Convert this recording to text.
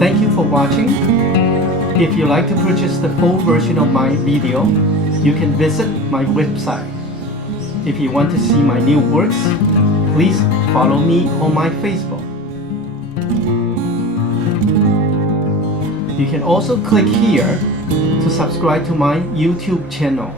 Thank you for watching. If you like to purchase the full version of my video, you can visit my website. If you want to see my new works, please follow me on my Facebook. You can also click here to subscribe to my YouTube channel.